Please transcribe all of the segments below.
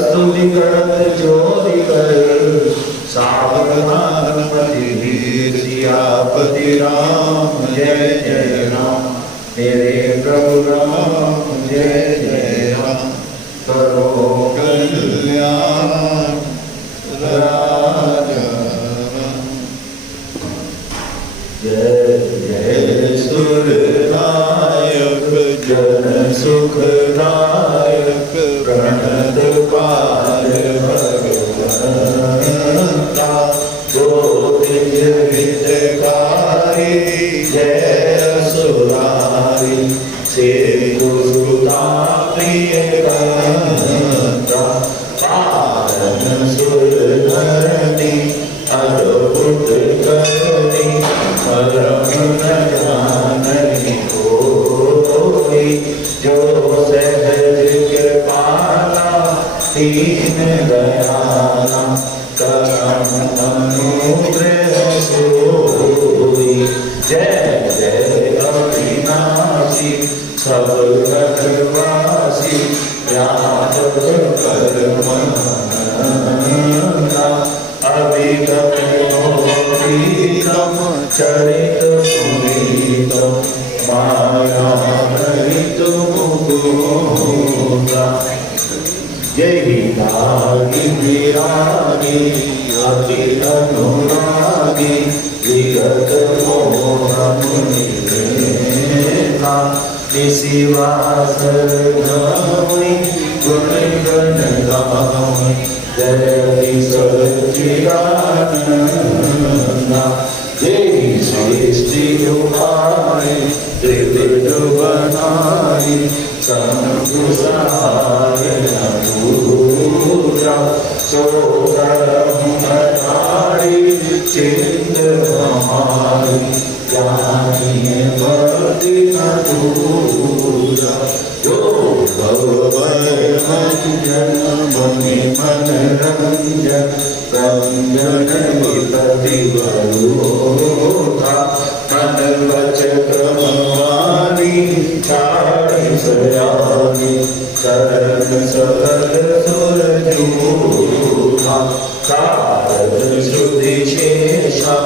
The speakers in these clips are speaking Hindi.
स्तुति करत जोरि कर सावधानपति सियापति राम जय जय राम। मेरे प्रभु राम जय जय राम। करो कल्याण राजा जय जय सुरनायक जन सुखदायक प्रणत पार भगवंता गोविंद हितकारी जय सुरारी से गुरुता प्रिय गंता पारन सुर धरणी अद्भुत करनी परम जाननी कोई जो सहज कृपाला दीन दयाला करम अनुग्रह सोई। जय जय अविनाशी सब घटवासी यादव कर्मना अभिगम चरित पुनीतम माया रहित मुकुंदा। यही लागी विरागी अति अनुरागी विगत मोह मुनिना निशिवास गावि गुण गण गावि जय सच्चिदानंदा। यही सृष्टि उपाय त्रिविध बनाई शंभु सहाय अनुरा सो कर्मधारी चिंत हमारी ज्ञानी भक्ति मधुरा। जो भवभयभंजन मुनि मनरंजन रंजन विपति वरुधा मन वच क्रमवाणी चारि सयानी शरण सकल सुरजूहा। कारक श्रुति शेषा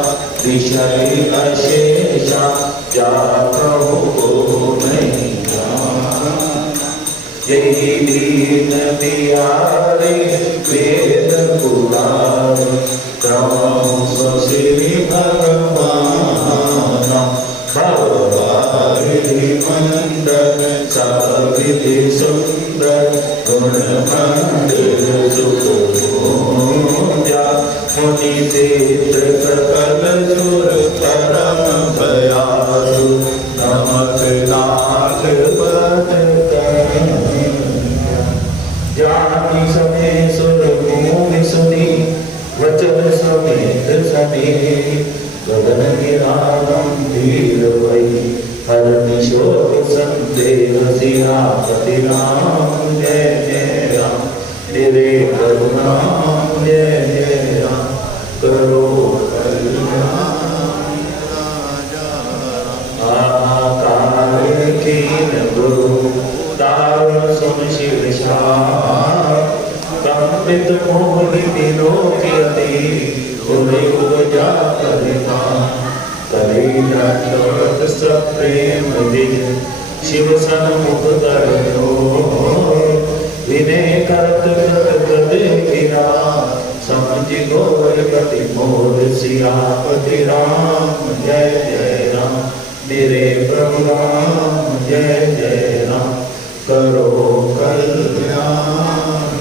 विषय अशेषा जा प्रभु को नहीं जाना। यही दीन दियारे वेद पुराण श्री भगवान भववारिधि मंडल सविधि सुंदर गुण मंदिर सुजा मुनि क्षेत्र सकल सुर परम भयासु नमक नाथ पद जानी समे सुर भूमि सुनी वचन समेत समे गगन गिरानम धीर वै हर निशोक संदेह सियापति राम जय जय राम। तेरे करुणाम जय जय राम। करो कल्याण आकार कीन गुरु तार सुन शिव कंपित मोहि विलोकयति गुरु उपजा करिता करे दंडवत सप्रेम दिज शिव सन्मुख धरो विनय करत गद गिरा समझ गोर पति मोर सियापति राम जय जय राम। मेरे प्रभु राम जय जय राम। करो कल्याण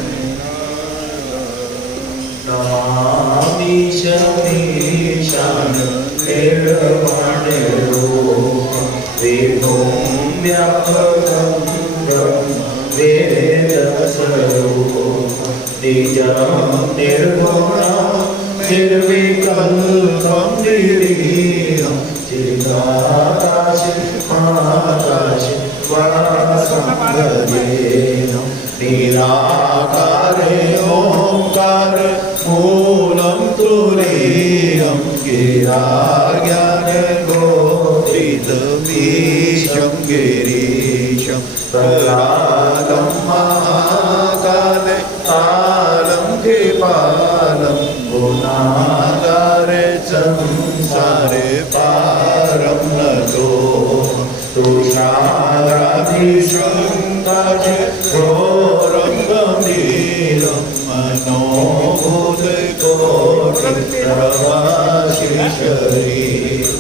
नमामि शमीशान निर्वाण रूप विभुं व्यापकं ब्रह्म वेद स्वरूप निजं निर्गुणं निर्विकल्पं निर्वीर्यं चिदाकाश आकाश वासं भजेयं निराकारे ओंकार मूलं तुरीयं ज्ञेयं गिराज्ञानगोत्रितमीशं गिरीशं प्रह्लादं महाकाले कालं कृपालं गुणागारे संसारे पारं नतो तुषाराभिषङ्काचे घोरं गम्भीरं मनोभूतकोटिप्रवासी शरीर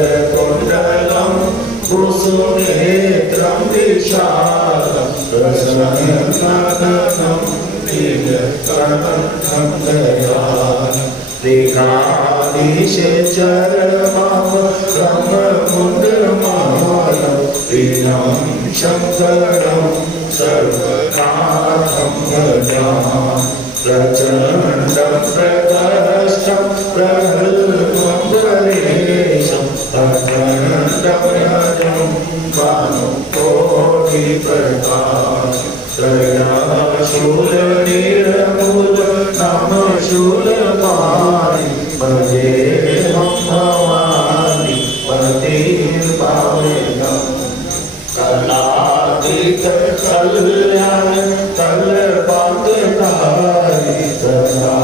जलकुण्डलं कुसुनेत्रं विशालं प्रसन्नवदनं नीलकण्ठं दयालं त्रिकालीशे चरमं ब्रह्ममुण्डमालं प्रियं शङ्करं सर्वनाथं भजामि प्रचण्डं प्रकर्षं प्रहल्मं गणेशं अखण्डं यजं भानुकोटिप्रकाशं त्रयाशूलनिर्मूल नमः शूलपाणि भजेऽहं भवानि पतिर्पावनम् कलातीत कल्याण कल्पान्तकारी सदा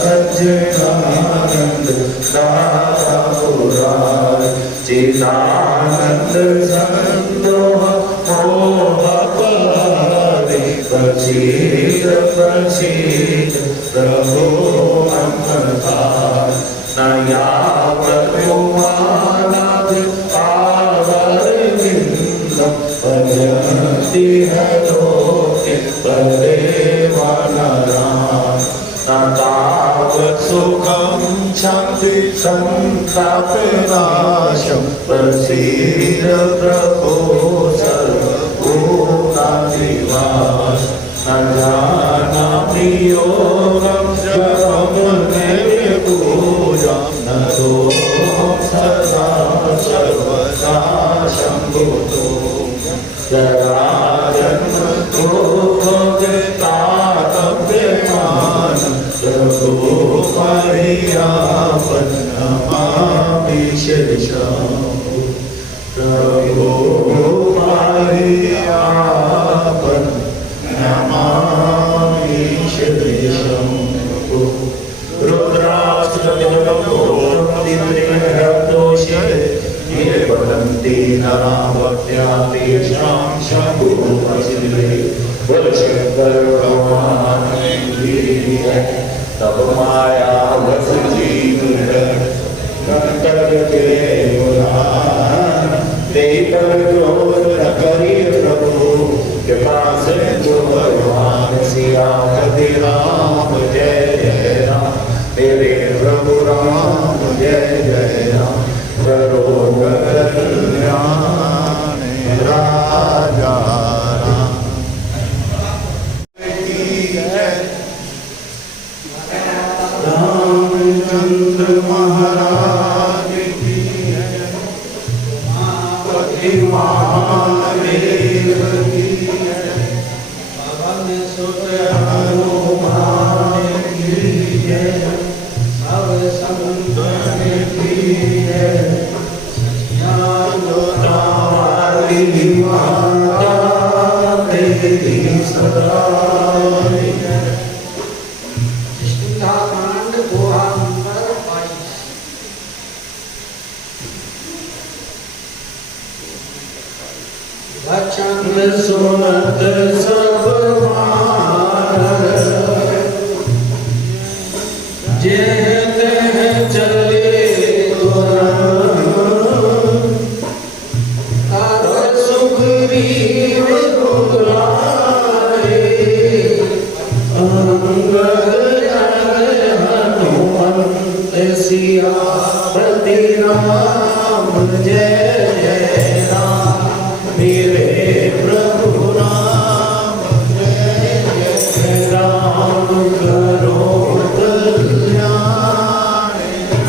सच्चिदानन्द दाता पुराण चिदानन्द संतोष मोहपहारे प्रसीद प्रसीद प्रभो नमस्कार नया प्रभुमानाथ आवरविन्दं भजन्ति हलोके परेवानराः तावत् सुखं शान्ति सन्तापनाशं प्रसीद प्रभो सर्वभूताधिवास न जानामि योगं जपं पूजां न सोऽहं सदा सर्वदा शम्भुतो जराजन्म दुःखतातव्यमानं प्रभो परियापन् नमामि शशाम्भो प्रभो परियापन् नमामि शशाम्भो रुद्राष्ट्रदिवदोषे ये पठन्ति नामभक्त्या तेषां शम्भुर्वचिरे बोलशंकर भगवान की जय। तब माया वस जीवन कर्तव्य के उदान ते पर क्रोध न करिए प्रभु कृपा से जो भगवान सियापति राम जय जय राम मेरे प्रभु राम जय जय राम करो कल्याण राजा राम रामचंद्र महाराज की जय पति महादेव की जय पवन सुत हनुमान की जय सब संतन की जय वाली माता तेरी सदा कांड दोहा नंबर 22 वचन सुनत सब मानव जेते चले सुग्रीव दुलारे हनुमंत सियापति राम जय जय राम मेरे प्रभु राम जय जय राम करो कल्याण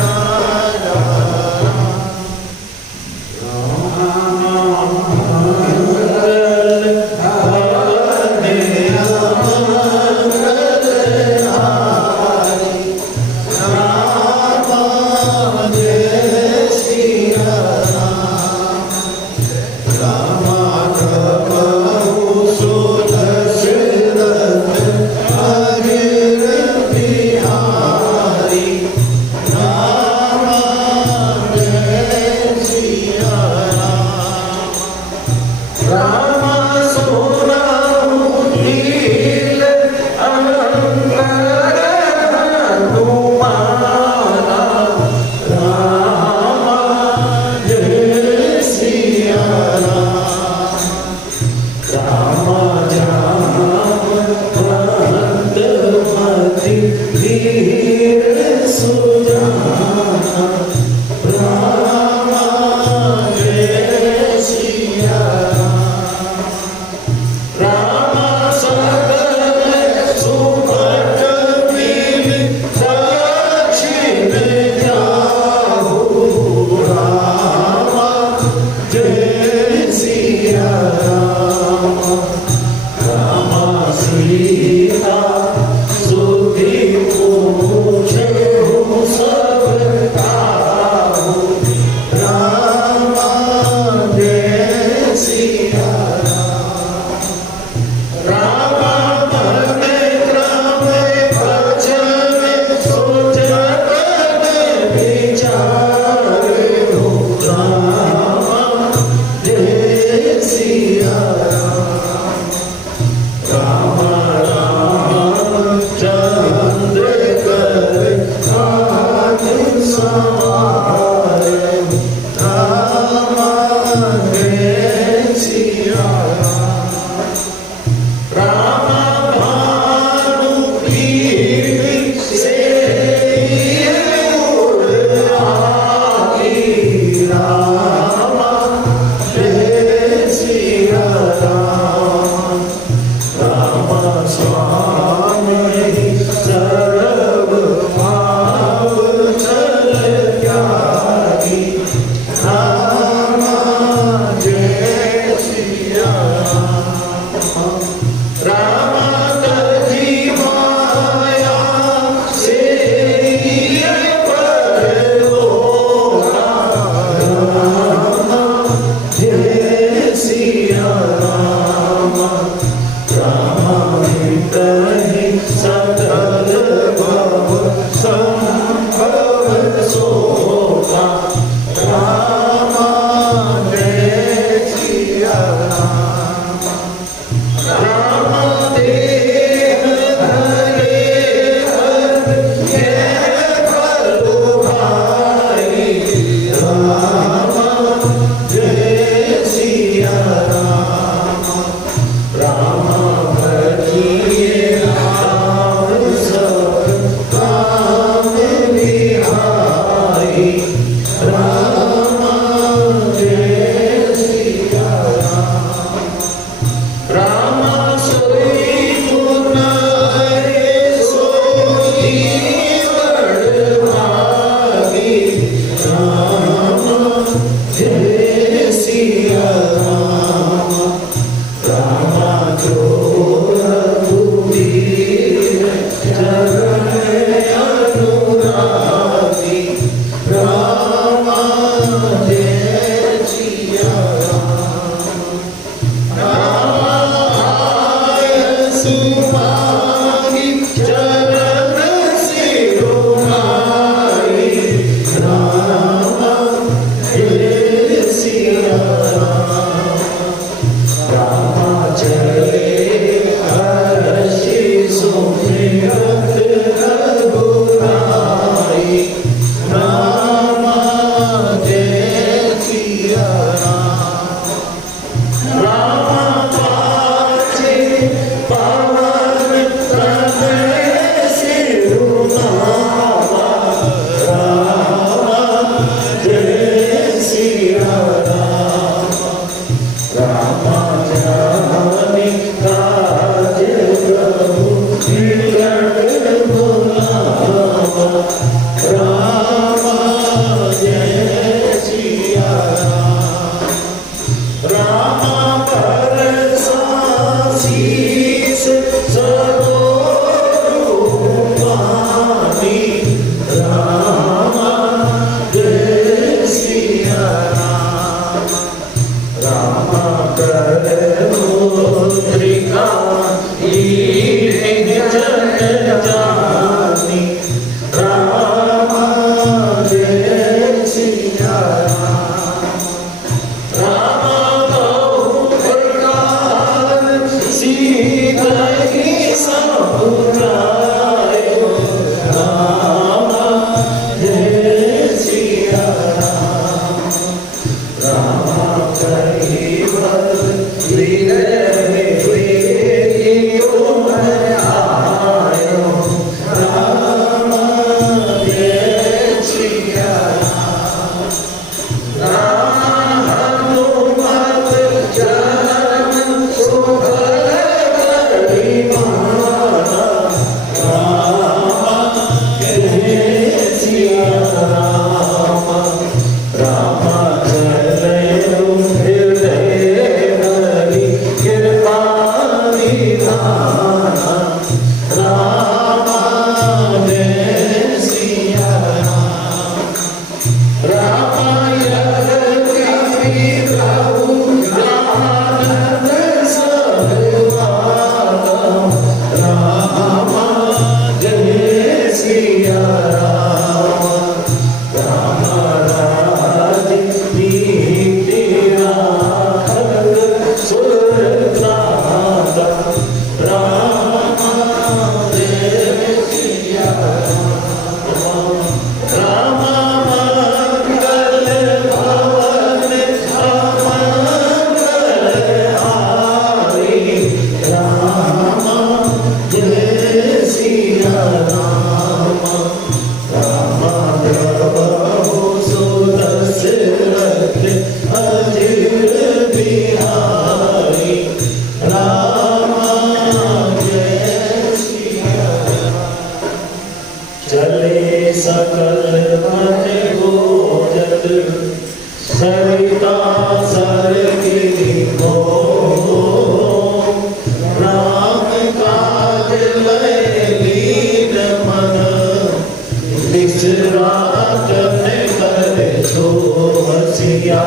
राजा सरिता सरगी हो राम काज लय लीन मन विसरात करे सो हसिया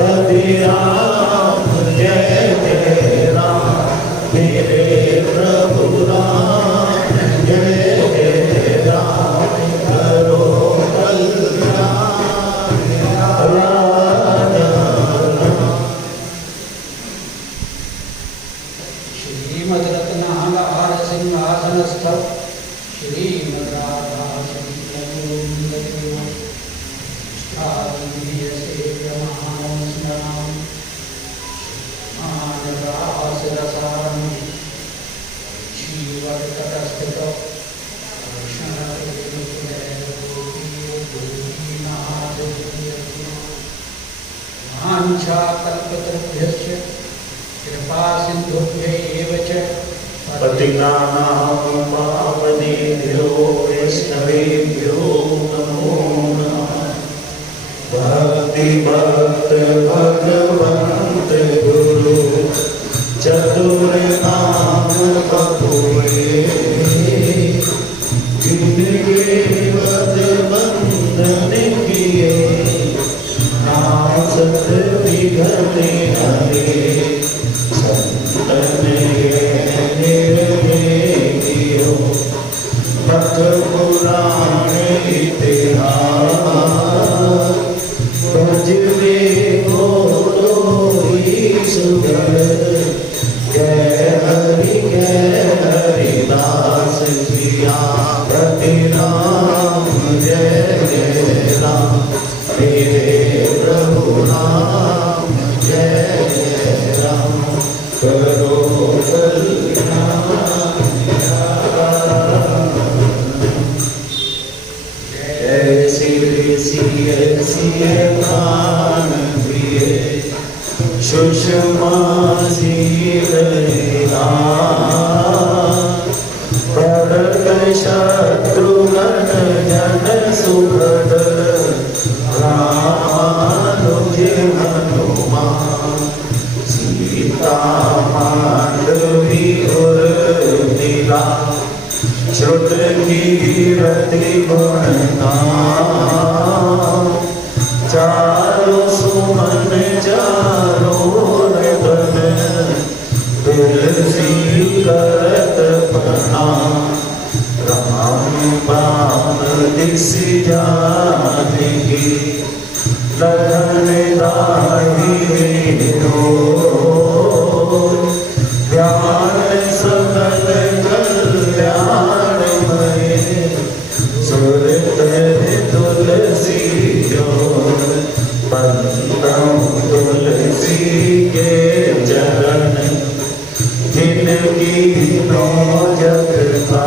पति राम जय जय राम मेरे प्रभु राम जय जय राम करो श्रीमद्रत्नालहार सिंहासनस्थ श्रीमद्राधा कल्पतरुभ्यश्च कृपा सिन्धुभ्यैव च पतितानां पावनेभ्यो वैष्णवेभ्यो नमो नमः। भक्ति भक्त भगवंत गुरु चतुर नाम बपुए जिनके पद बंधन किए नासत विघ्न हरे संतन भक्त पुराण इतिहास भजने को सुगल जय हरिदास जिया प्रति राम जय जय राम मेरे प्रभु राम जय जय राम करो प्राण प्रिय सुषमा भरत शत्रुघ्न जन सुभद रामानुज हनुमान सीता मांडवी उर्मिला श्रुत कीरति गुणगान चारों सुमन चारों धन तुलसी करत प्रणाम राम बाम दिस जानेगी लखन दाही हो ध्यान सकल कल्याण में सुरत तुलसी बंदम तुलसी के चरण जिनकी नो जग का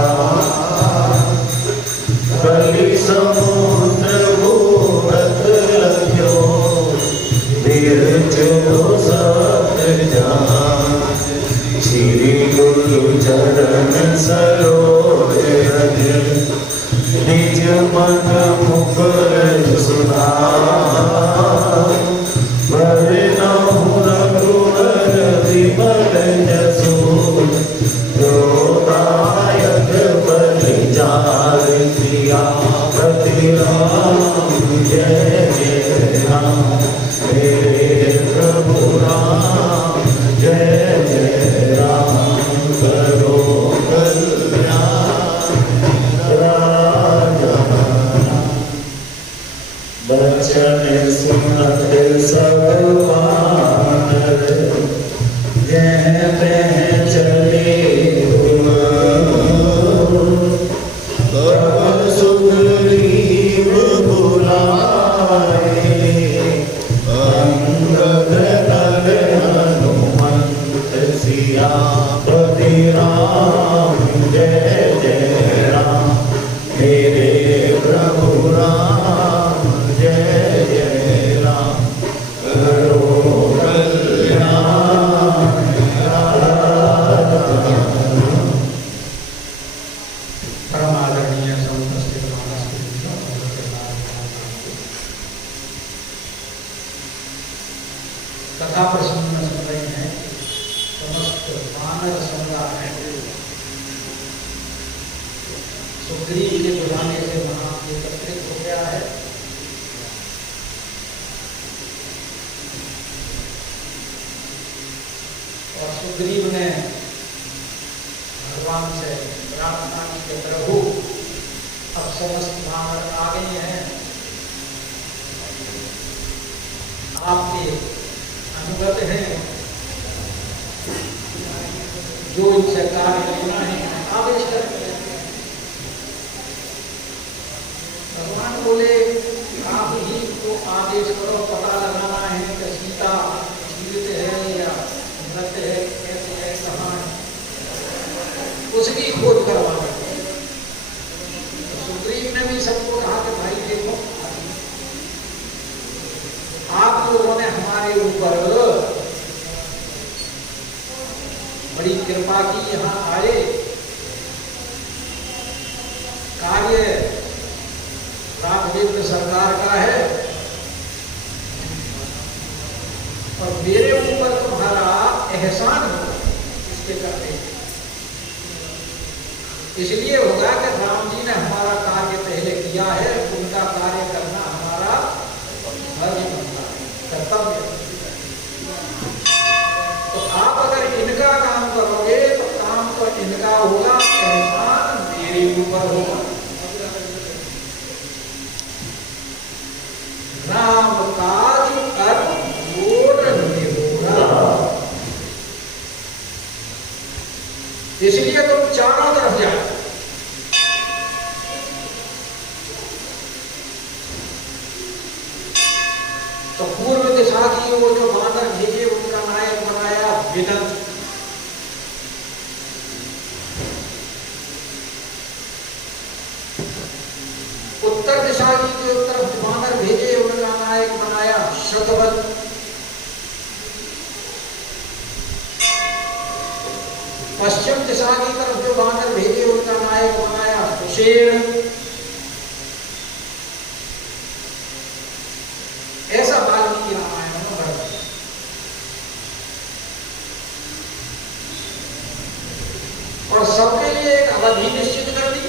कलि समुद्र भूरत लग्यो निर्जो सत जान श्री गुरु चरण सरोज निज मन मुकुर सुधा वरनहुँ रघुवर विमल जसु दायक बलि जारिया प्रति राम जय जय राम मेरे प्रभु राम जय जय राम करो बचन सुनत सब वानर जह तह चले तब सुग्रीव बुलाए अंगद नर हनुमंत सिया पति राम जय जय राम मेरे प्रभु राम जय जय राम करो कल्याण परमादरणीय कथा प्रसंग सुन रहे हैं। समस्त वानर समुदाय सुग्रीव के बुलाने से वहां एकत्रित हो गया है। और सुग्रीव ने भगवान से प्रार्थना की कि प्रभु अब समस्त वानर आ गए हैं, आपके अनुगत हैं, जो इनसे कार्य लेना है आदेश करते हैं। भगवान बोले आप ही तो आदेश करो, पता लगाना है कि सीता जीवित है या मृत है, कैसे है, कहाँ है, उसकी खोज करवाना। तो सुग्रीव ने भी सबको कहा कि भाई देखो, आप लोगों ने हमारे ऊपर बड़ी कृपा की, यहाँ आए, कार्य राघवेंद्र सरकार का है और मेरे ऊपर तुम्हारा एहसान होगा इसके करने। इसलिए होगा कि राम जी ने हमारा कार्य पहले किया है, उनका कार्य करना हमारा फर्ज बनता है, कर्तव्य। तो आप अगर इनका काम करोगे तो काम तो इनका होगा, एहसान मेरे ऊपर होगा। राम काज कर्म जोर निहोरा। इसलिए तुम चारों तरफ जाओ। तो पूर्व दिशा की वो जो वानर भेजे उनका नायक बनाया विदत। उत्तर दिशा की जो तरफ वानर भेजे उनका नायक बनाया शतवत। पश्चिम दिशा की तरफ जो वानर भेजे उनका नायक बनाया सुषेण। ऐसा वाल्मीकि रामायण में वर्णन। और सबके लिए एक अवधि निश्चित कर दी।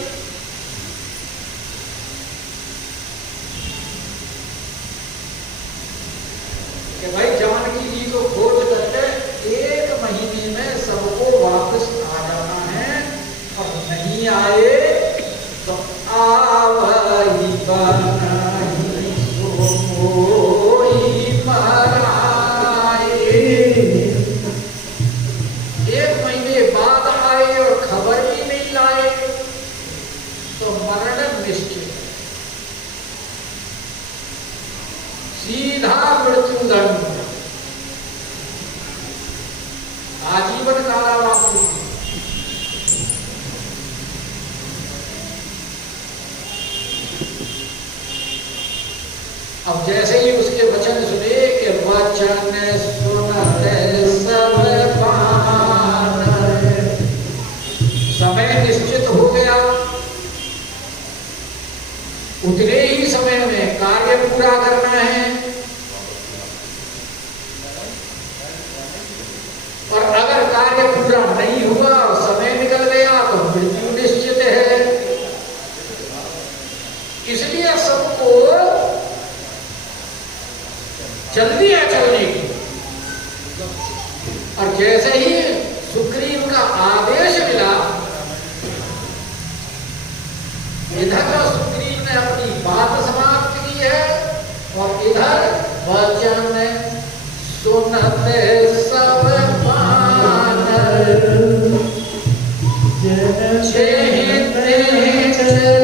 कि भाई जानकी जी को खोज करके 1 महीने में सबको वापस आ जाना है, और नहीं आए तो आवही बनाही सोई मराए। 1 महीने बाद आए और खबर भी नहीं लाए तो मरण निश्चित, सीधा मृत्युदंड, आजीवन कारावास। अब जैसे ही उसके वचन सुने कि वचन सुनते सब वानर, समय निश्चित हो गया। उतने ही समय में कार्य पूरा करना है, और अगर कार्य पूरा नहीं हुआ और समय निकल गया तो मृत्यु निश्चित है। इसलिए सबको जल्दी है चलने की। और जैसे ही सुग्रीव का आदेश मिला, इधर सुग्रीव ने अपनी बात समाप्त की है और इधर वचन सुनते सब वानर चलते चले।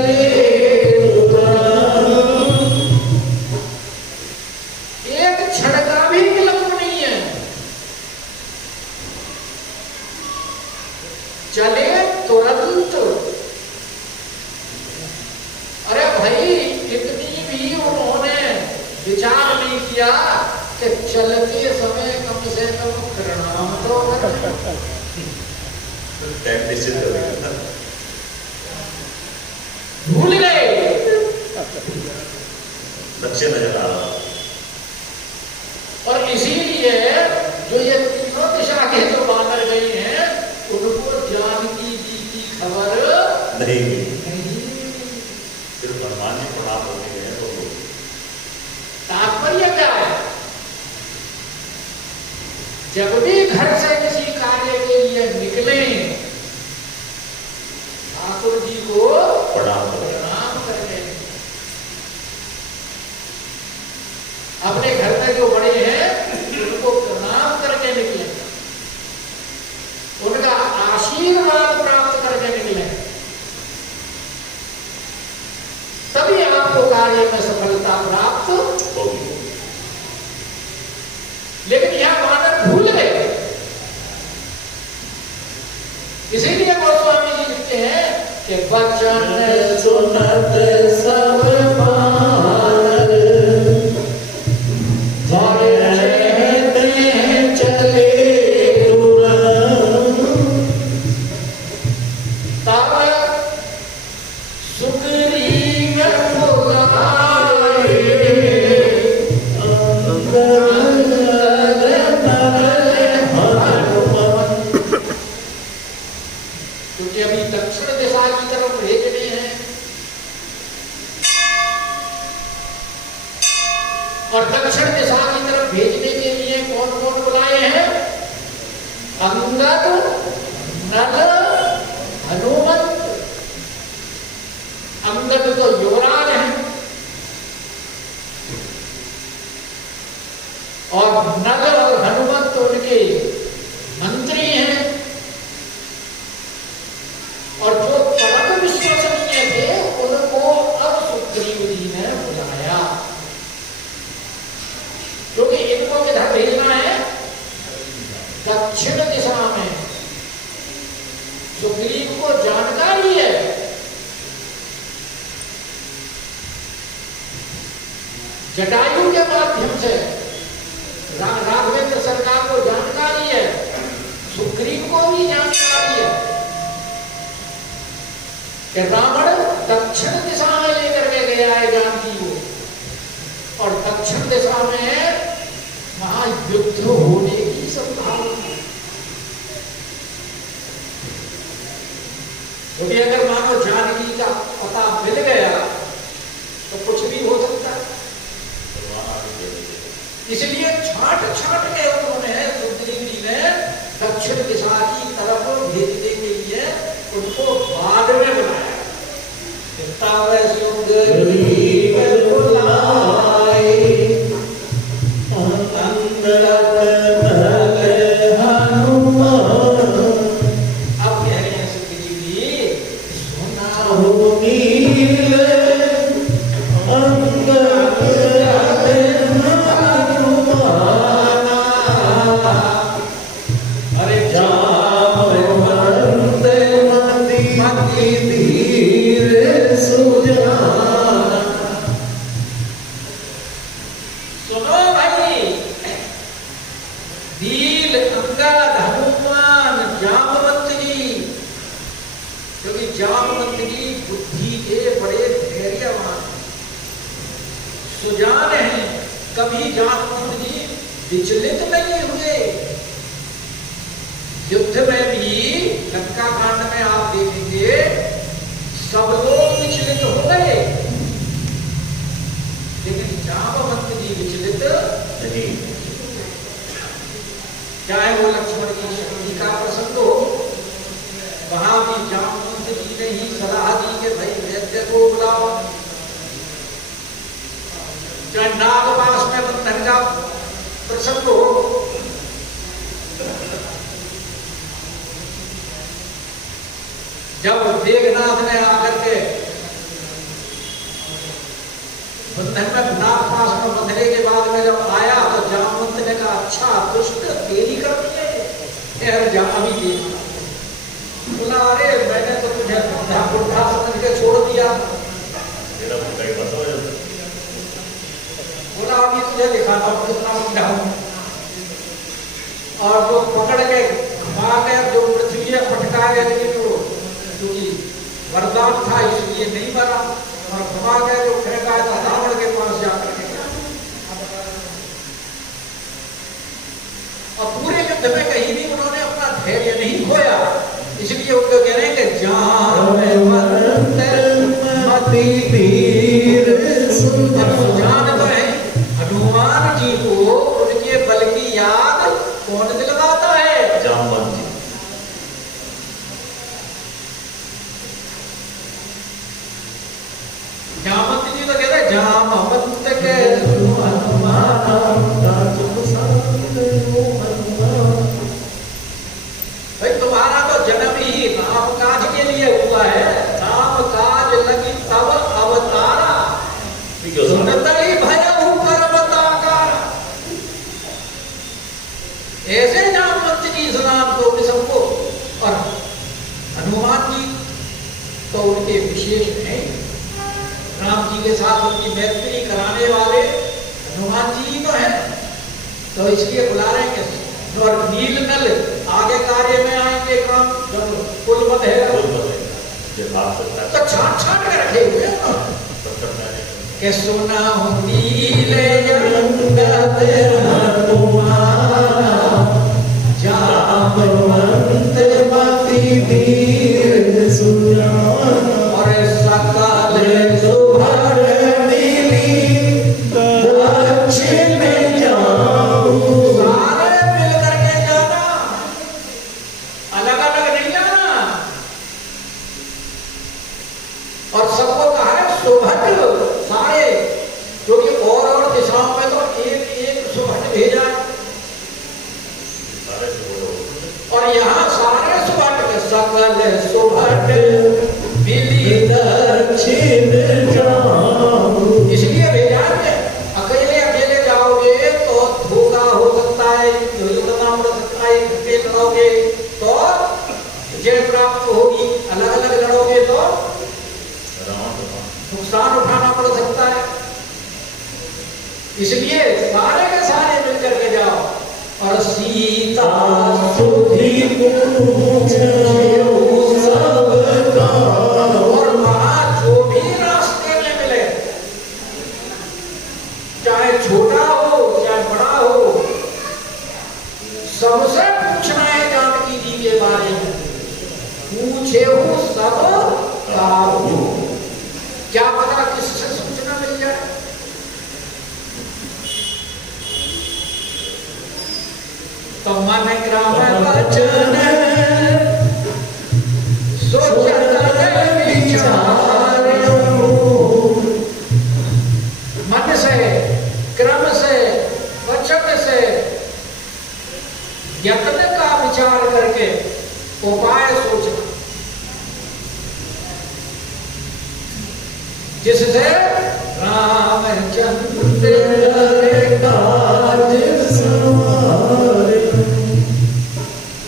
एक क्षण का भी विलंब नहीं है, चले तुरंत। अरे भाई, इतनी भी उन्होंने विचार नहीं किया कि चलते समय कम से कम प्रणाम तो भूल गए, बच्चे नजर आ रहा। और इसीलिए जो ये तीनों दिशा के जो वानर गए हैं उनको जानकी जी की खबर नहीं मिली। नहीं। सिर्फ हनुमान जी प्रणाम होने गए हैं तो तात्पर्य क्या है? जब भी घर से किसी कार्य के लिए निकले ठाकुर जी को प्रणाम करें। प्रणाम करके, अपने घर में जो बड़े हैं उनको प्रणाम करके निकले, उनका आशीर्वाद प्राप्त करके निकले, तभी आपको कार्य में सफलता प्राप्त होगी। लेकिन यह वानर भूल गए। इसीलिए गोस्वामी जी लिखते हैं कि वचन सुनत सब वानर चले तब सुग्रीव क्योंकि अभी दक्षिण दिशा की तरफ भेजने हैं और दक्षिण दिशा की तरफ भेजने के लिए कौन कौन बुलाए हैं? अंगद, नल, हनुमंत। अंगद तो युवराज हैं और नल और हनुमंत उनके मंत्री हैं और जो परम विश्वसनीय थे उनको अब सुग्रीव जी ने बुलाया, क्योंकि इनको किधर भेजना है? दक्षिण दिशा में। सुग्रीव को जानकारी है जटायु के माध्यम से, राघवेंद्र सरकार को जानकारी है, सुग्रीव को भी जानकारी है कि रावण दक्षिण दिशा में लेकर के गया है जानकी को और दक्षिण दिशा में महायुद्ध होने की संभावना है। क्योंकि अगर मानो जानकी का पता मिल गया तो कुछ भी हो सकता है। इसलिए छाट छाट के उन्होंने सुग्रीव जी ने दक्षिण दिशा की तरफ भेजने के लिए उनको बाद में बुलाया। तब सुग्रीव बुलाए अंगद नल हनुमान। अब कह रहे हैं सुग्रीव जी सुनाओ नील अंगद कभी जामवंत जी विचलित नहीं हुए। युद्ध में भी लंका कांड में आप देखेंगे सब लोग विचलित हो गए, लेकिन जामवंत जी विचलित नहीं। चाहे वो लक्ष्मण की शक्ति का प्रसंग हो, वहां भी जामवंत जी ने ही सलाह दी कि भाई वैद्य को बुलाओ। चाहे नागपाश में बंधन का प्रसंग हो, जब वेगनाथ ने आकर के बंधन में नागपाश में बंधने के बाद में जब आया तो जामवंत ने कहा अच्छा दुष्ट देरी करती है, अभी देख बोला अरे मैंने तो तुझे बुढ़ा समझ के छोड़ दिया, बोला अभी तुझे दिखाता हूँ कितना बुढ़ा हूँ। और वो पकड़ के घुमा के जो पृथ्वी में पटका गया, लेकिन वो क्योंकि वरदान था इसलिए नहीं मरा, और घुमा के जो फेंका था रावण के पास जाकर के और पूरे युद्ध में कहीं भी उन्होंने अपना धैर्य नहीं खोया। इसलिए उनको कह रहे हैं कि सुजान तो है हनुमान जी को उनके बल की याद कौन दिलवाता है? जामवंत जी। जामवंत जी तो कहते हैं जामवंत के भाई तुम्हारा तो जन्म ही राम काज के लिए हुआ है। राम काज लगी तब अवतारा सुनतई भयउ पर्वताकार। ऐसे जामवंत जी इस नाम तो सबको। और हनुमान जी तो उनके विशेष हैं, राम जी के साथ उनकी मैत्री कराने वाले हनुमान जी तो हैं। तो इसलिए बुला रहे हैं। और नील नल आगे कार्य में आएंगे काम जब कुलवत है तो छाट छाट के रखे हुए के सुना हो नीले जामवंत मति वीर सुजान और सकल सुभर मिली दक्षिण जाऊं। सारे मिल करके जाना, अलग अलग नहीं जाना। और सबको कहा है सुभट सारे, क्योंकि और दिशाओं में तो एक एक सुभट भेजा है और यहाँ सारे सुभट के सकल सुभट मिली दक्षिण जाऊं। इसलिए भेजा है। अकेले अकेले जाओगे तो धोखा हो सकता है, दुर्घटना हो सकता है, घटे लड़ोगे तो विजय प्राप्त होगी, अलग अलग लड़ोगे तो नुकसान उठाना पड़ सकता है। इसलिए सारे के सारे मिलकर के जाओ। और सीता सुधी और वहां जो भी रास्ते में मिले, चाहे छोटा हो चाहे बड़ा हो, सबसे पूछना है जानकी जी के बारे में। पूछे हो सब काबू, क्या पता किससे सूचना मिल जाए। तो मन ग्राम वचन सोचत विचारो, मन से क्रम से वचन से यत्न का विचार करके उपाय सोचना, जिससे रामचंद्र काज सवारे।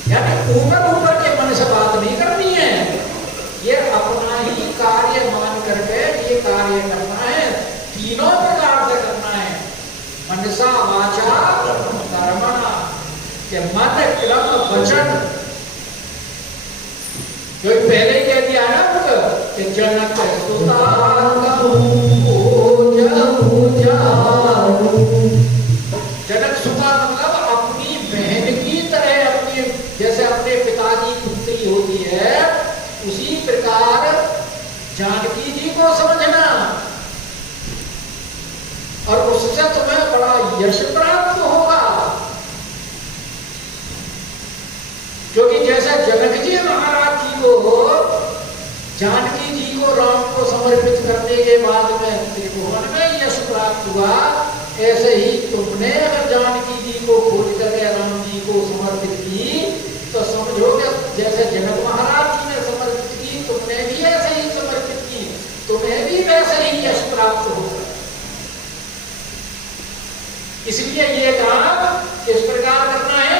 यानी ऊपर ऊपर के मन से बात नहीं करनी है, ये अपना ही कार्य मान करके ये कार्य करना है। तीनों प्रकार से करना है, मनसा वाचा कर्मणा, के मन क्रम वचन। जो पहले ही कह दिया ना कि जनक सुता जनक सुता मतलब अपनी बहन की तरह, अपनी जैसे अपने पिताजी पुत्री होती है उसी प्रकार जानकी जी को समझना। और उससे तुम्हें बड़ा यश प्राप्त होगा। क्योंकि जैसे जनक जी महाराज जी को जानकी जी को राम को समर्पित करने के बाद में त्रिभुवन में यश प्राप्त हुआ, ऐसे ही तुमने अगर जानकी जी को खोज करके राम जी को समर्पित की तो समझोगे जैसे जनक महाराज जी ने समर्पित की, तुमने भी ऐसे ही समर्पित की, तुम्हें भी वैसे ही यश प्राप्त होगा। इसलिए ये काम किस प्रकार करना है?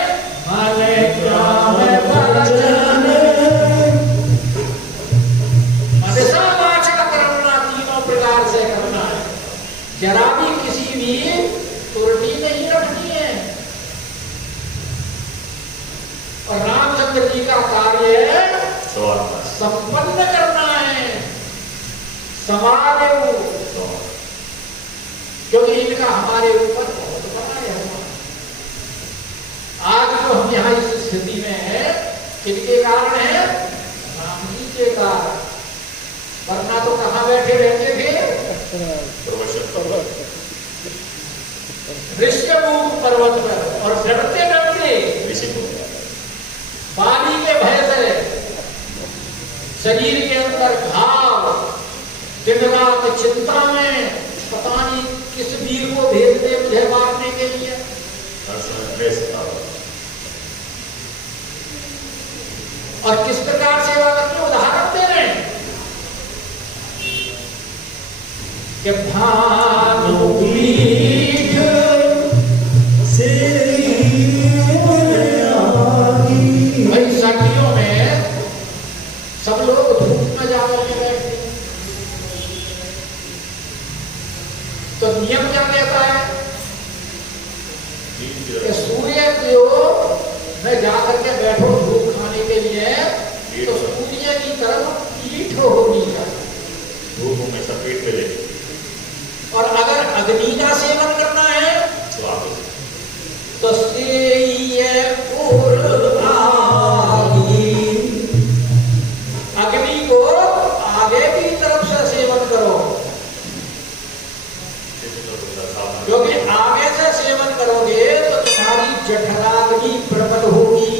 माने काम वचन मनसा वाचा करना, तीनों प्रकार से करना है। जरा भी किसी भी त्रुटि नहीं रखनी है। और रामचंद्र जी का कार्य संपन्न करना है, समादेव, क्योंकि इनका हमारे ऊपर बहुत बड़ा है। आज स्थिति में किनके कारण है? राम जी के कारण। वरना तो कहाँ बैठे रहते थे? ऋष्यमूक पर्वत पर, और डरते डरते पानी के भय से शरीर के अंदर घाव, दिन रात चिंता में, पता नहीं किस वीर को भेजते मुझे मारने के लिए। और किस प्रकार सेवा करते, उदाहरण दे रहे हैं कि भाई सर्दियों में सब लोग धूप में जा करके बैठते, तो नियम क्या कहता है कि सूर्य को में जाकर के बैठो धूप खाने के लिए, तो सूर्य की तरफ पीठ होनी चाहिए, धूप में सब पेट पे लेके। और अगर अग्नि का सेवन करना है तो अग्नि को आगे की तरफ से सेवन करो, क्योंकि आगे से सेवन करोगे तो तुम्हारी जठराग्नि प्रबल होगी,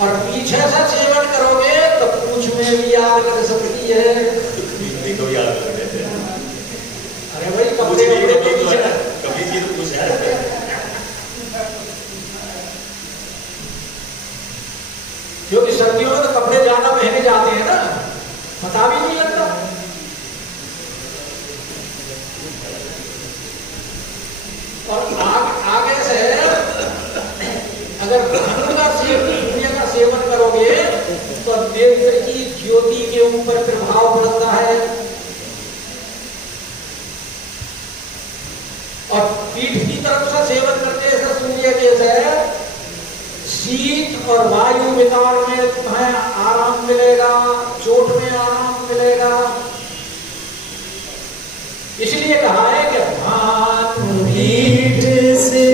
और पीछे से सेवन करोगे तो पूंछ में भी आग लग सकती है। भी आग लग देते हैं। अरे भाई कपड़े कभी जी तो कुछ है। क्योंकि सर्दियों में तो कपड़े ज्यादा पहने जाते हैं ना, पता भी नहीं लगता। और आगे से अगर सूर्य का सेवन करोगे तो नेत्र की ज्योति के ऊपर प्रभाव पड़ता है, और पीठ की तरफ से सेवन करने से सूर्य के से शीत और वायु विकार में तुम्हें आराम मिलेगा, चोट में आराम मिलेगा। इसलिए कहा है कि पीठ से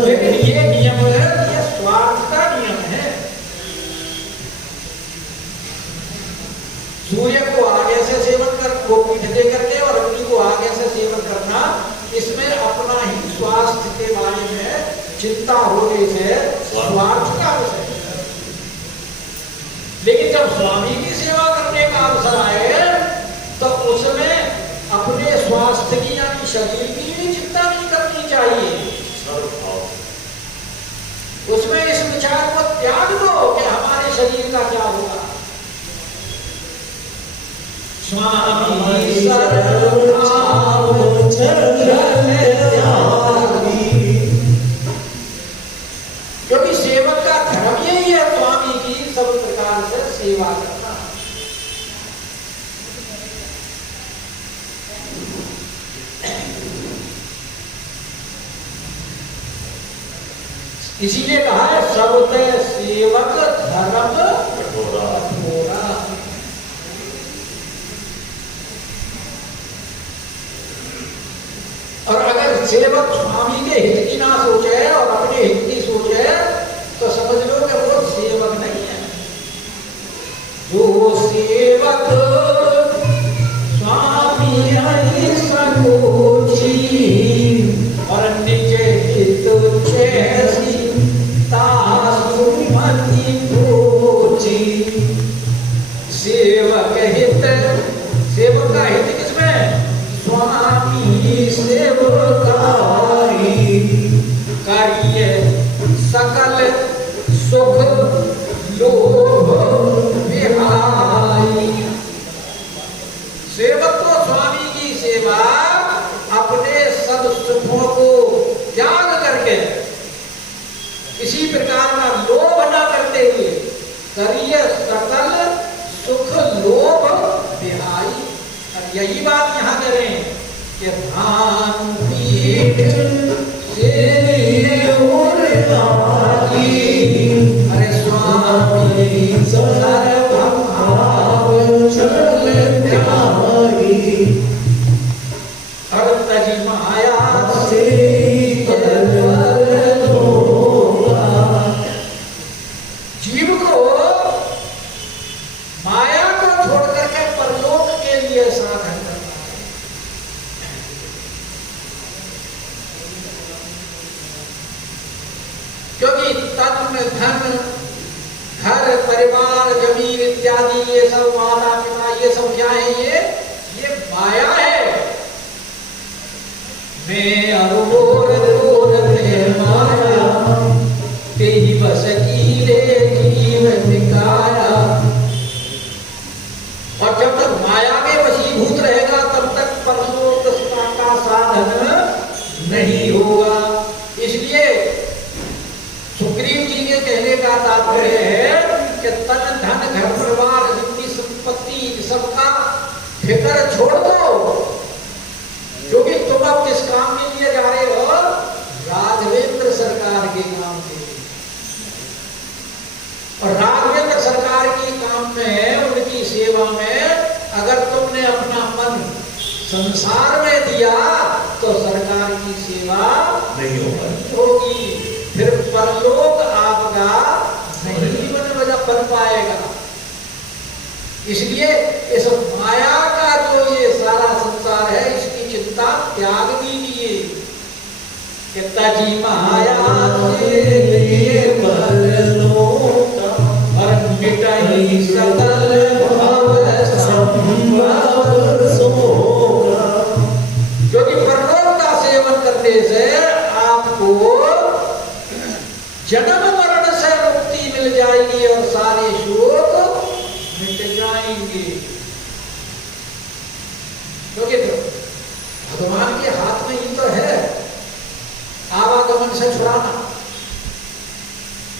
लेकिन ये नियम है, ये स्वार्थ का नियम है। सूर्य को आगे से सेवन कर, वो पीठ दे करके, और अग्नि को आगे से सेवन करना, इसमें अपना ही स्वास्थ्य के बारे में चिंता होने से स्वार्थ का विषय। लेकिन जब स्वामी की सेवा करने का अवसर आए तो उसमें अपने स्वास्थ्य की यानी शरीर की भी चिंता नहीं करनी चाहिए। उसमें इस विचार को त्याग दो कि हमारे शरीर का क्या होगा। स्वामी क्योंकि सेवक का धर्म यही है स्वामी की सब प्रकार से सेवा करना। इसीलिए कहा है सबते सेवक धर्म कठोरा। और अगर सेवक स्वामी के हित की ना सोचे और अपने हित की सोचे तो समझ लो कि वो सेवक नहीं है। जो सेवक स्वामी संकोची और निज हित चैसी तासुमति पूजी। सेवक हित, सेवक का हित किसमें? स्वामी सेवकारी कार्य सकल सुख लोभ विहाई। सेवक को स्वामी की सेवा अपने सब सुखों को त्याग करके, किसी प्रकार का लोभ न करते हुए करिए सकल सुख लोभ विहाई। और यही बात यहाँ करें कि धाम पीठ से अरे स्वामी सर्वभाव चल त्यागी। धन, घर परिवार, जमीन इत्यादि, ये सब माता पिता, ये सब क्या है? ये माया है। मैं अरोर माया ते ही बस कीले जीवन काया। और जब तक माया के वशीभूत रहेगा तब तक परलोक का साधन नहीं होगा। इसलिए सुग्रीव जी के कहने का तात्पर्य है कि तन धन घर परिवार जितनी संपत्ति सबका फिक्र छोड़ दो, क्योंकि तुम अब किस काम के लिए जा रहे हो? राघवेंद्र सरकार के काम के लिए। और राघवेंद्र सरकार के काम में, उनकी सेवा में अगर तुमने अपना मन संसार में दिया तो सरकार की सेवा नहीं होगी, फिर परलोक आपका नहीं बन पाएगा। इसलिए इस माया का जो ये सारा संसार है, इसकी चिंता त्याग दीजिए। कि तजी माया से लिए परलोक और मिटाई सकल भव संभव सोगा। क्योंकि परलोक का सेवन करने से आपको जन्म मरण से मुक्ति मिल जाएगी और सारे शोक मिट जाएंगे। क्योंकि भगवान के हाथ में ही तो है आवागमन से छुड़ाना,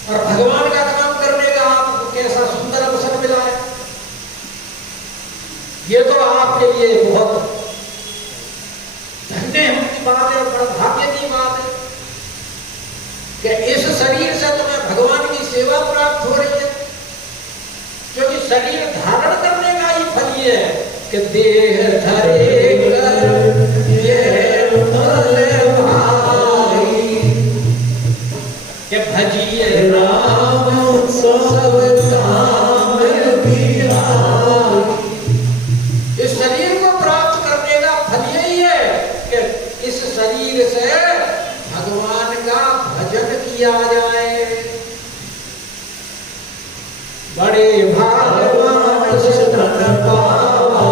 और भगवान का काम करने का आपको कैसा सुंदर अवसर मिला है। ये तो आपके लिए बहुत धन्य की बात है, बड़ा भाग्य की बात है कि इस शरीर से तुम्हें भगवान की सेवा प्राप्त हो रही है। क्योंकि शरीर धारण करने का ही फल ये है कि देह धरे कर ये फल भाई, कि भजिए राम सब काम बिहाई। इस शरीर को प्राप्त करने का फल यही है कि इस शरीर से भगवान का भजन किया जाए। बड़े भागवान शरण पावा,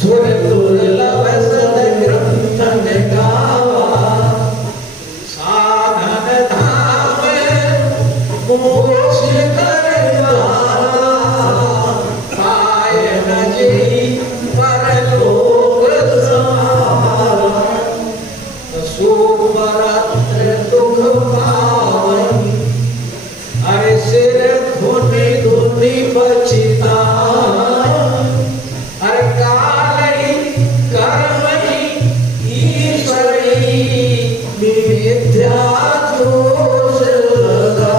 सुर दुर्लभ सद ग्रंथन गावा। साधन धाम मोक्ष कर द्वारा, पाए न जेहि परलोक समारा। सुपरत्र दुख पावई, अरे सिर धुनि धुनि पछिताई। अरे कालहि कर्महि ईश्वरी, मिथ्या दोष लगा।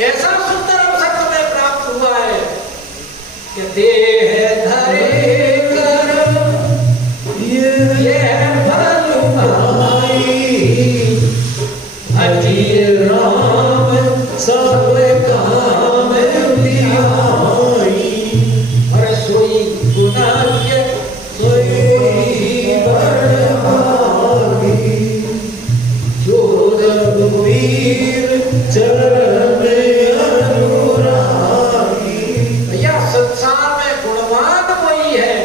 ऐसा सुंदर अवसर तुम्हें प्राप्त हुआ है कि देह धरे कर ये फल भाई। भजिए राम सब काम बिहाई, और सोई गुणाज्ञ सोई बड़ भागी। जो रघुवीर चरण अनुरागी। भैया संसार में गुणवान वही है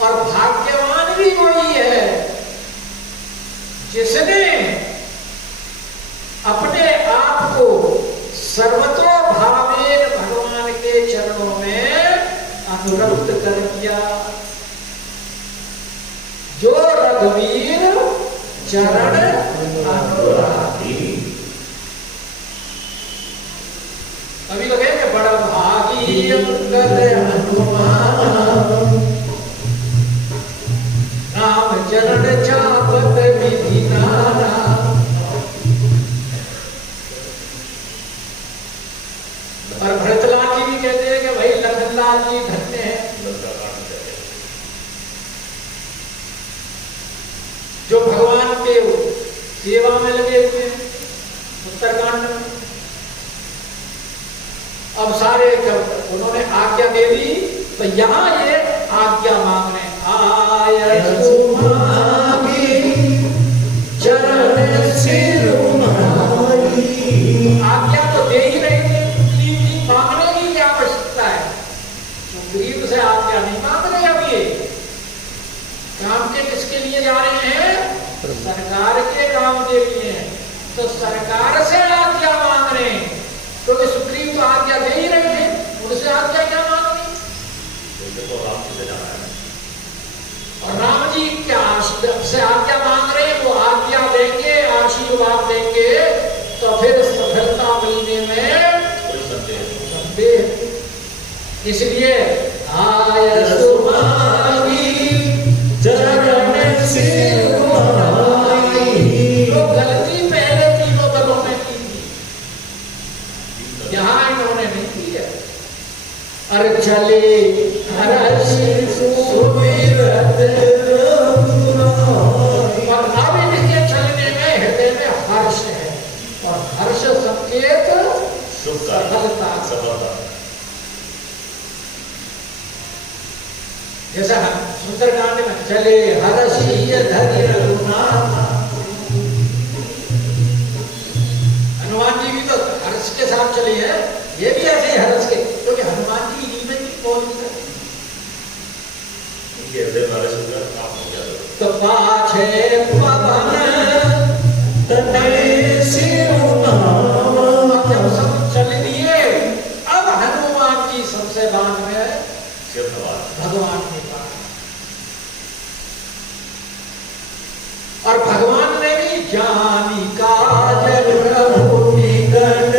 और भाग्यवान भी वही है जिसने अपने आप को सर्वतो भावेन भगवान के चरणों में अनुरक्त कर दिया। जो रघुवीर चरण अनुरागी। अभी लगे कि बड़ा भागी हनुमान, राम चरण चापत विधि नाना। और भरतलाल जी भी कहते हैं कि भाई लखनलाल जी धन्य है जो भगवान के सेवा में लगे हुए हैं। उत्तरकांड में अब सारे उन्होंने आज्ञा दे दी, तो यहाँ ये आज्ञा मांगने आय सुमागी चरण तो सरकार से आज्ञा मांग रहे हैं, क्योंकि सुग्रीव तो आज्ञा दे ही रहे थे, उनसे आज्ञा क्या मांगनी? तो राम जी से जाना है, और राम जी क्या से आज्ञा मांग रहे हैं, वो आज्ञा देंगे, आशीर्वाद देंगे, तो फिर सफलता मिलने में कोई संदेह संदेह। इसलिए आय सुमानी चरण सिर तुम्हारी, जो गलती पहले तीनों दलों में की थी, यहाँ इन्होंने नहीं की है। अरे चले हर्षि सुमिरत रघुनाथ, और अब इनके चलने में हृदय में हर्ष है, और हर्ष संकेत सफलता। जैसा सुंदरकांड में चले हर्षि धरि रघुनाथ, हनुमान जी भी तो हर्ष के साथ चले हैं, ये भी ऐसे हर्ष के, क्योंकि हनुमान जी जीवन की पहुंच तो पाछे पवन तनय सिरुनावा, जब सब चल दिए, अब हनुमान जी सबसे बाद में भगवान के पास, और भगवान ने भी जानी काज प्रभु निकट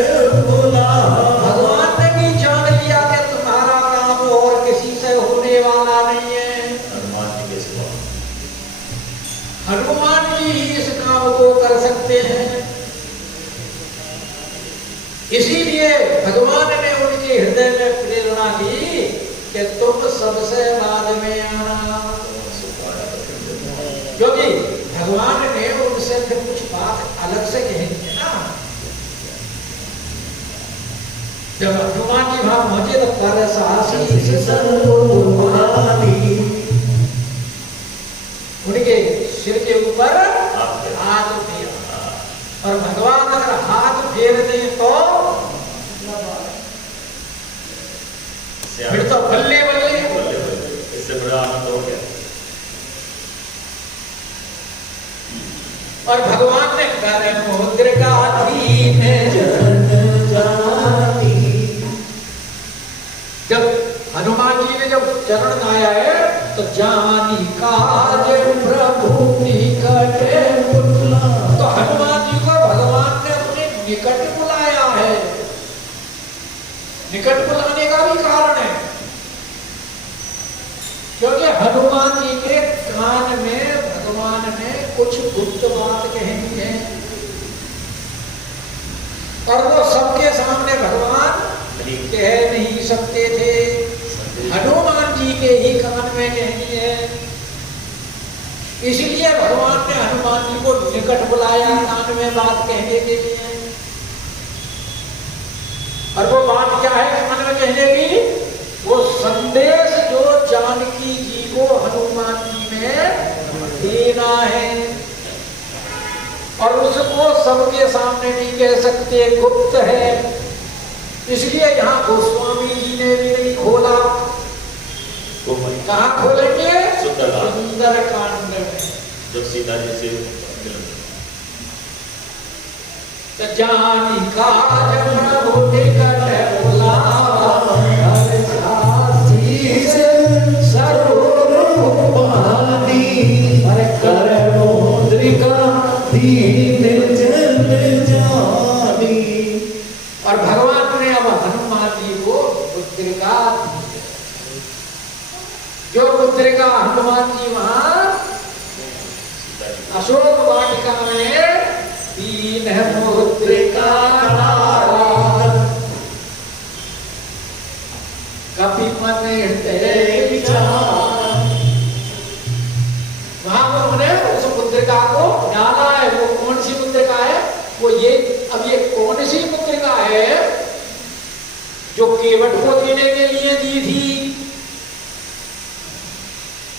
बुला, भगवान ने भी जान लिया कि तुम्हारा काम और किसी से होने वाला नहीं है, हनुमान जी इस काम को कर सकते हैं। इसीलिए भगवान ने उनके हृदय में प्रेरणा दी कि तुम सबसे बाद में आना, क्योंकि भगवान ने उनसे फिर कुछ बात अलग से कही है ना। जब हनुमान जी वहां पहुंचे तो पर साहसी उनके सिर के ऊपर हाथ फेरा, और भगवान अगर हाथ फेर दें तो फिर तो बल्ले बल्ले, इससे बड़ा आनंद हो गया। और भगवान ने कर मुद्रिका दीन जन जानी, जब हनुमान जी ने जब चरण गाया है तो जानी काज प्रभु निकट बुला, तो हनुमान जी को भगवान ने अपने निकट बुलाया है। निकट बुलाने का भी कारण है, क्योंकि हनुमान जी के कान में भगवान ने कुछ गुप्त बात कही है, और वो सबके सामने भगवान कह नहीं सकते थे, हनुमान जी के ही कान में कहनी है। इसलिए भगवान ने हनुमान जी को निकट बुलाया कान में बात कहने के लिए। और वो बात क्या है कान में कहने की? वो संदेश जो जानकी जी को हनुमान जी ने देना है, और उसको सबके सामने नहीं कह सकते, गुप्त है। इसलिए यहाँ गोस्वामी जी ने भी नहीं खोला। कहाँ खोलेंगे? सुंदरकांड में, जब सीता जी से जानी काज प्रभु निकट बुलावा, कर मुद्रिका दीन जन जानी। और भगवान ने अब हनुमान जी को मुद्रिका दी, जो मुद्रिका हनुमान जी वहां अशोक वाटिका में दीन मुद्रिका कपि मन हृदय विचार, वहां पर उन्होंने उस मुद्रिका को डाला है। वो कौन सी मुद्रिका है? वो ये, अब ये कौन सी मुद्रिका है जो केवट को देने के लिए दी थी,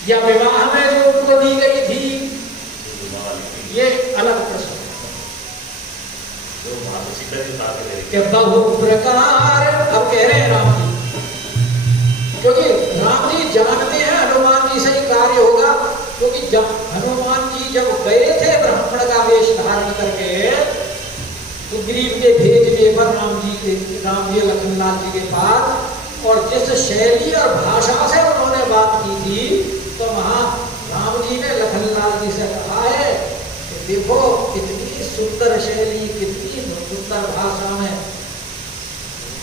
या विवाह में जो उनको दी गई थी, ये अलग प्रश्न है। बहु प्रकार, अब कह रहे हैं राम जी, क्योंकि राम जी जानते हैं हनुमान जी से ही कार्य होगा, क्योंकि जब हनुमान जी जब गए थे ब्राह्मण का वेश धारण करके, सुग्रीव के भेजने पर राम जी लखनलाल जी के पास, और जिस शैली और भाषा से उन्होंने बात की थी, तो वहां राम जी ने लखनलाल जी से कहा है कि देखो कितनी सुंदर शैली, कितनी सुंदर भाषा में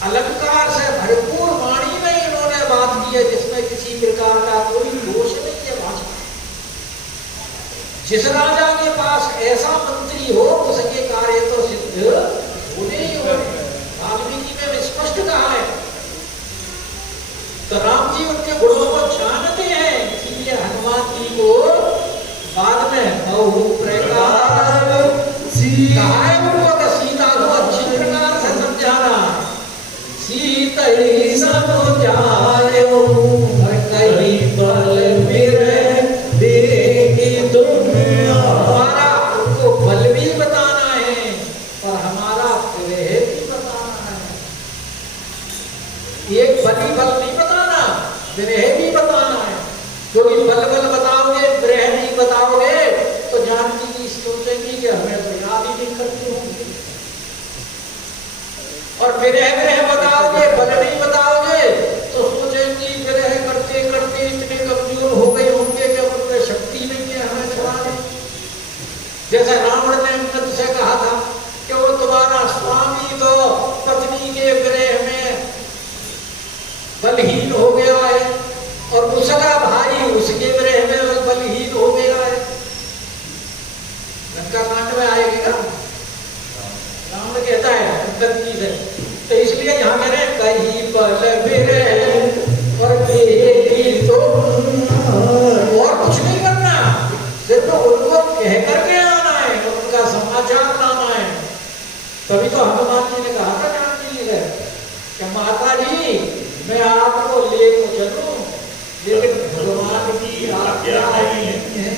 अलंकार से भरपूर वाणी में इन्होंने बात की है, जिसमें किसी प्रकार का कोई दोष नहीं है भाषा। जिस राजा के पास ऐसा मंत्री हो उसके कार्य तो सिद्ध होने ही होने। वाल्मीकि ने स्पष्ट कहा है। तो राम जी उनके गुणों को जानते हैं, इसलिए हनुमान जी को बाद में बहु प्रकार कहा है उनको कि सीता को अच्छी प्रकार से समझाना। सीता ही समझायो कहीं बल बिरह देगी तुम। हमारा उनको बल भी बताना है और हमारा विरह भी बताना है। एक बली बल नहीं बताना, विरह भी बताना है। क्योंकि बल बताओगे, विरह नहीं बताओगे तो जानकी जी सोचेंगी कि हमें तो याद ही नहीं करते होंगे। और विरह बताओगे, बल नहीं बताओगे तो सोचेंगी विरह करते करते इतने कमजोर हो गए होंगे कि उनमें शक्ति नहीं है हमें चलाने। जैसे रावण ने अमृत से कहा था कि वो तुम्हारा स्वामी तो पत्नी के विरह में बलहीन हो गया है, और उसका भाई उसके विरह में बलहीन हो गया है। लंका कांड में आएगी ना, रावण कहता है अंकद जी से। तो इसलिए यहाँ कह रहे कहीं बल विरह और और कुछ नहीं करना, सिर्फ उनको कह करके आना है, उनका समाचार लाना है। तभी तो हनुमान जी ने कहा था जानकी जी से कि माता जी मैं आपको लेकर चलूं, लेकिन भगवान की आज्ञा नहीं है।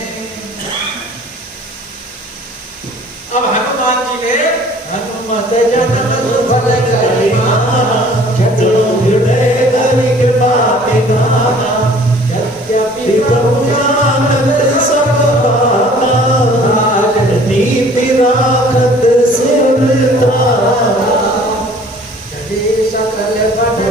अब हनुमान जी ने हनुमत जन्म फल करिमा छत्रो हृदय धरिक बाति गाना यद्यपि प्रभु जानत सब बात नीति राखत सुरता जदे सकल बढ़